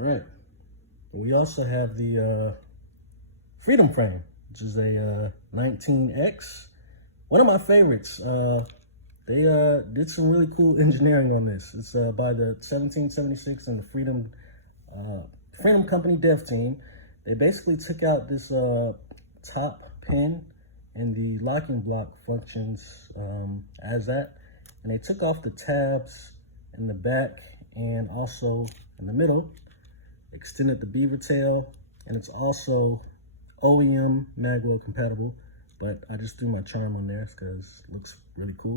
All right. We also have the Freedom frame, which is a 19X. One of my favorites. They did some really cool engineering on this. It's by the 1776 and the Freedom Company dev team. They basically took out this top pin and the locking block functions as that, and they took off the tabs in the back and also in the middle, extended the beaver tail, and it's also OEM Magwell compatible, but I just threw my charm on there because it looks really cool.